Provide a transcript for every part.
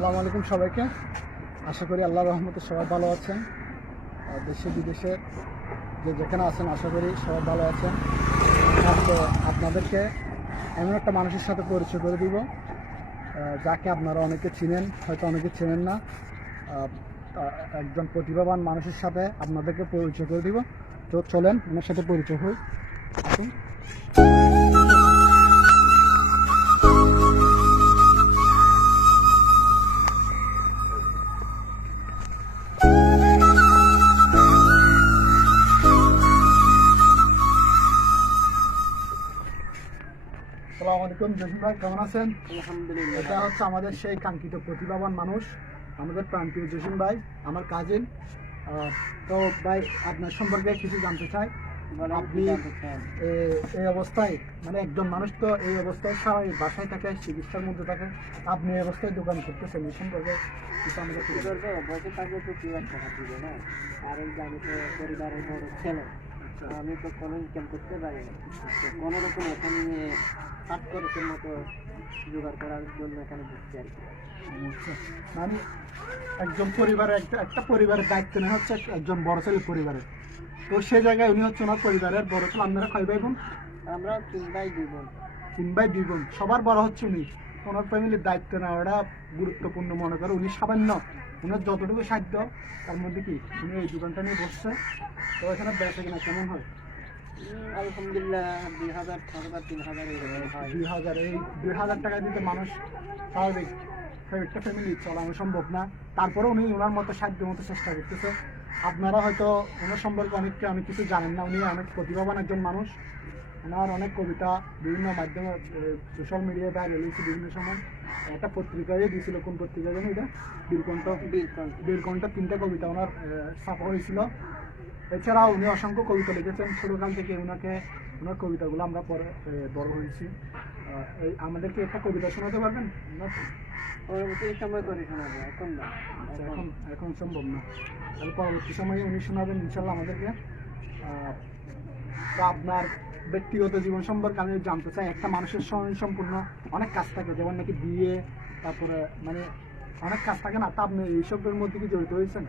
আসসালামু আলাইকুম সবাইকে। আশা করি আল্লাহর রহমতে সবাই ভালো আছেন। দেশে বিদেশে যেখানে আছেন আশা করি সবাই ভালো আছেন। আজকে আপনাদেরকে এমন একটা মানুষের সাথে পরিচয় করে দিব যাকে আপনারা অনেকে চিনেন, হয়তো অনেকে চেনেন না। একজন প্রতিভাবান মানুষের সাথে আপনাদেরকে পরিচয় করে দিব। তো চলেন ওনার সাথে পরিচয় হই। আসুন। আসসালামু আলাইকুম জসিম ভাই, কেমন আছেন? আলহামদুলিল্লাহ। এটা হচ্ছে আমাদের সেই কাঙ্ক্ষিত প্রতিভাবান মানুষ, আমাদের প্রাণপ্রিয় জসিম ভাই, আমার কাজিন। তো ভাই আপনার সম্পর্কে কিছু জানতে চাই। আপনি এই অবস্থায়, মানে একজন মানুষ তো এই অবস্থায় সারা বাসায় থাকে, চিকিৎসার মধ্যে থাকে, আপনি এই অবস্থায় দোকান করতেছেন, এই সম্পর্কে কিছু আমাদের কি করবো, বসে থাকলে তো কেউ একটা টাকা দিবে না। আর এই যে আমি তো পরিবারের বড় ছেলে, আমি তো কোনো ইনকাম করতে পারি না। কোনো রকম এখানে কাজ খরচের মতো জোগাড় করার জন্য এখানে বসছি আর কি। মানে একজন পরিবারের একটা পরিবারের দায়িত্ব নেওয়া হচ্ছে একজন বড় ছেলে পরিবারের। তো সেই জায়গায় উনি হচ্ছে ওনার পরিবারের বড় ছেলে। আপনারা কয় ভাই বোন? আমরা 3 ভাই 2 বোন। 3 ভাই 2 বোন, সবার বড় হচ্ছে উনি। ওনার ফ্যামিলির দায়িত্ব নেওয়াটা গুরুত্বপূর্ণ মনে করে। উনি সামান্য, ওনার যতটুকু সাধ্য তার মধ্যে কি উনি এই দোকানটা নিয়ে বসছে। তো এখানে বেচা কিনা কেমন হয়? আলহামদুলিল্লাহ 2000 অথবা 3000 এরকম হয়। 2000, এই 2000 টাকা দিতে মানুষ স্বাভাবিক একটা ফ্যামিলি চালানো সম্ভব না। তারপরে উনি ওনার মতো সাধ্য মতো চেষ্টা করতেছে। আপনারা হয়তো ওনার সম্পর্কে অনেক কিছু জানেন না। উনি অনেক প্রতিভাবান একজন মানুষ। ওনার অনেক কবিতা বিভিন্ন মাধ্যমে সোশ্যাল মিডিয়ায় ভাইরাল হয়েছে বিভিন্ন সময়। একটা পত্রিকায় দিয়েছিল, কোন পত্রিকা জানি এটা, বীরকণ্ঠ। বীরকণ্ঠ 3টা কবিতা ওনার ছাপা হয়েছিল। এছাড়াও উনি অসংখ্য কবিতা লিখেছেন। ছোটকাল থেকে ওনার কবিতাগুলো আমরা পরে বড় হয়েছি। আমাদেরকে একটা কবিতা শোনাতে পারবেন? পরবর্তী সময় করে শোনাবো, এখন না। এখন সম্ভব না, তাহলে পরবর্তী সময়ে উনি শোনাবেন ইনশাল্লাহ আমাদেরকে। তো আপনার ব্যক্তিগত জীবন সম্পর্কে আমি জানতে চাই। একটা মানুষের সম্পূর্ণ অনেক কাজ থাকে, যেমন নাকি বিয়ে, তারপরে মানে অনেক কাজ থাকে না। তা আপনি এইসবের মধ্যে কি জড়িত হয়েছেন?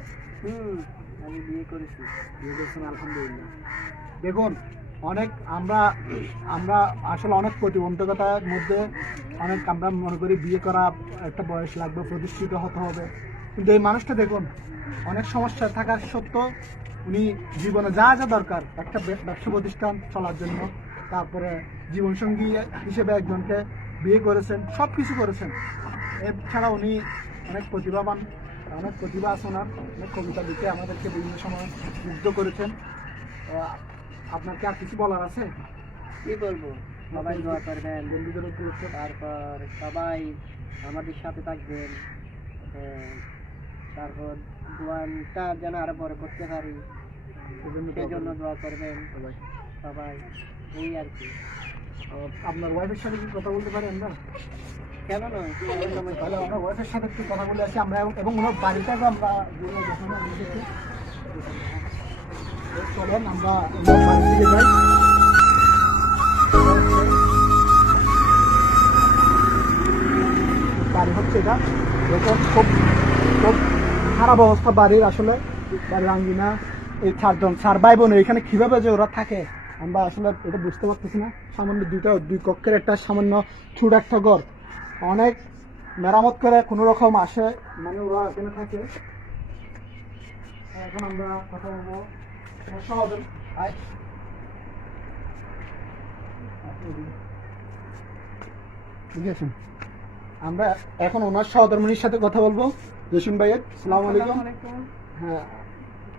আমি বিয়ে করেছি। বিয়ে করেছেন, আলহামদুলিল্লাহ। দেখুন, আমরা আসলে অনেক প্রতিবন্ধকতার মধ্যে আমরা মনে করি বিয়ে করা একটা বয়স লাগবে, প্রতিষ্ঠিত হতে হবে। কিন্তু এই মানুষটা দেখুন, অনেক সমস্যা থাকার সত্ত্বেও উনি জীবনে যা যা দরকার একটা ব্যবসা প্রতিষ্ঠান চলার জন্য, তারপরে জীবনসঙ্গী হিসেবে একজনকে বিয়ে করেছেন, সব কিছু করেছেন। এছাড়া উনি অনেক প্রতিভাবান, অনেক প্রতিভা আছে ওনার। অনেক কবিতা লিখে আমাদেরকে বিভিন্ন সময় মুগ্ধ করেছেন। আপনার কি আর কিছু বলার আছে? কি বলবো, সবাই দোয়া করবেন, বন্ধুদের উপলক্ষে। তারপর সবাই আমাদের সাথে থাকবেন। তারপর দোয়াটা যেন আরো বড় করতে পারি, সেই জন্য দোয়া করবেন সবাই। এই আর কি। আপনার ওয়াইফের সাথে কি কথা বলতে পারি আমরা? কেন নয়, তাহলে আমরা ওয়াইফের সাথে একটু কথা বলে আসি আমরা, এবং ওনার বাড়িটাকে আমরা চলেন আমরা ওনার বাড়ি থেকে যাই। বাড়ি হচ্ছে এটা, দেখুন খুব খুব খারাপ অবস্থা বাড়ির। আসলে বাড়ির আঙ্গিনা, এই 4 ভাই বোন এখানে কিভাবে যে ওরা থাকে আমরা আসলে এটা বুঝতে পারতেছি না। সামান্য 2 কক্ষের একটা সামান্য ছোট একটা ঘর, অনেক মেরামত করে কোনো রকম আসে, মানে ওরা এখানে থাকে। এখন আমরা কথা বলবো ঠিক আছে। আমরা এখন ওনার সহধর্মিনীর সাথে কথা বলবো, জসিম ভাইয়ের। আসসালামু আলাইকুম। হ্যাঁ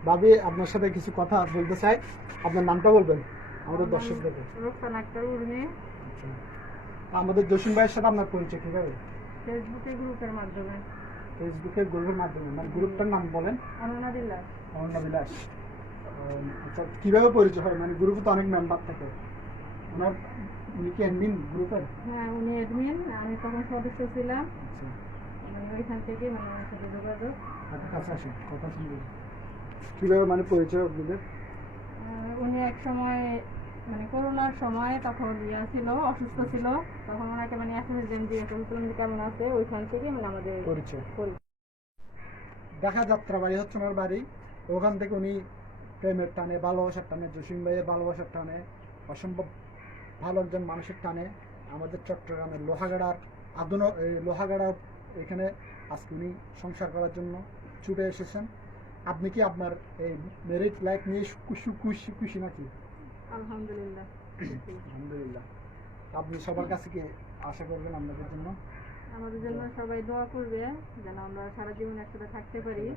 ভাবি, আপনার সাথে কিছু কথা বলতে চাই। আপনার নামটা বলবেন আমাদের দর্শকদেরকে। আমাদের জসিম ভাইয়ের সাথে আপনার পরিচয় কিভাবে? ফেসবুকের গ্রুপের মাধ্যমে। ফেসবুকের গ্রুপের মাধ্যমে, মানে গ্রুপটার নাম বলেন? অনন্যা বিলাস। অনন্যা বিলাস। আচ্ছা, কিভাবে পরিচয় হয়? মানে গ্রুপে তো অনেক মেম্বার থাকে, উনি কি অ্যাডমিন গ্রুপের? হ্যাঁ, উনি অ্যাডমিন, আমি তখন সদস্য ছিলাম। ওইখান থেকে মানে আমার সাথে যোগাযোগ। কাছে আসেন, কথা শুনবেন। কিভাবে মানে পরিচয় আপনাদের? উনি এক সময় মানে করোনার সময় তখন ছিল অসুস্থ ছিল, তখন ওনাকে মানে অ্যাসিস্ট্যান্ট দিয়ে বলছিলাম যে কেমন আছে, ওইখান থেকে মানে আমাদের পরিচয়। পরি- দেখা যাত্রা বাড়ি হচ্ছে ওনার বাড়ি, ওখান থেকে উনি প্রেমের টানে, ভালোবাসার টানে, জসিম ভাইয়ের ভালোবাসার টানে, অসম্ভব ভালো একজন মানুষের টানে আমাদের চট্টগ্রামের লোহাগাড়া এখানে আজকে উনি সংসার করার জন্য ছুটে এসেছেন। আপনি কি আপনার এই ম্যারিড লাইফ নিয়ে খুশি নাকি? আলহামদুলিল্লাহ। আলহামদুলিল্লাহ। আপনি সবার কাছে কি আশা করবেন আপনাদের জন্য? আমাদের জন্য সবাই দোয়া করবে যেন আমরা সারা জীবন একসাথে থাকতে পারি।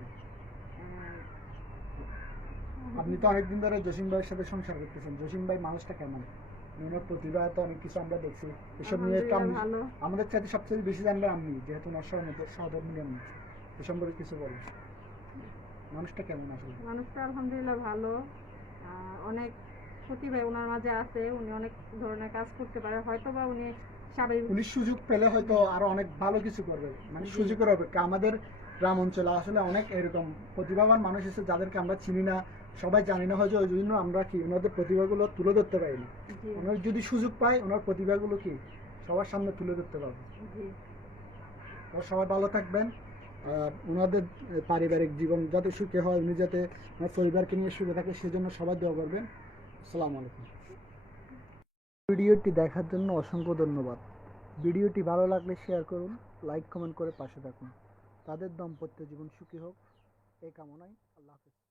আপনি তো অনেকদিন ধরে জসিম ভাইয়ের সাথে সংসার করতেছেন, জসিম ভাই মানুষটা কেমন? ওনার প্রতিভা তো অনেক কিছু আমরা দেখছি, এসব নিয়ে একটু ভালো। আমাদের চাইতে সবচেয়ে বেশি জানবেন আপনি, যেহেতু নশ্বর মতো সহধর্মী আপনি, এ সম্পর্কে কিছু বলেন। মানুষটা কেমন আসলে? মানুষটা আলহামদুলিল্লাহ ভালো। অনেক প্রতিভা ওনার মাঝে আছে, উনি অনেক ধরনের কাজ করতে পারে, হয়তো বা উনি স্বাভাবিক উনি সুযোগ পেলে হয়তো আরো অনেক ভালো কিছু করবে, মানে সুযোগের অপেক্ষা। আমাদের গ্রাম অঞ্চলে আসলে অনেক এরকম প্রতিভাবান মানুষ আছে যাদেরকে আমরা চিনি না, সবাই জানি না, হয়তো ওই জন্য আমরা কি ওনাদের প্রতিভাগুলো তুলে ধরতে পারি না। জি ওনার যদি সুযোগ পায় ওনার প্রতিভাগুলো কি সবার সামনে তুলে ধরতে পারবে। জি তো সবাই ভালো থাকবেন, ওনাদের পারিবারিক জীবন যাতে সুখে হয়, উনি যাতে ওনার পরিবারকে নিয়ে সুখে থাকে সেজন্য সবাই দোয়া করবেন। আসসালামু আলাইকুম। ভিডিওটি দেখার জন্য অসংখ্য ধন্যবাদ। ভিডিওটি ভালো লাগলে শেয়ার করুন, লাইক কমেন্ট করে পাশে থাকুন। তাদের দাম্পত্য জীবন সুখী হোক এই কামনায়। আল্লাহ হাফেজ।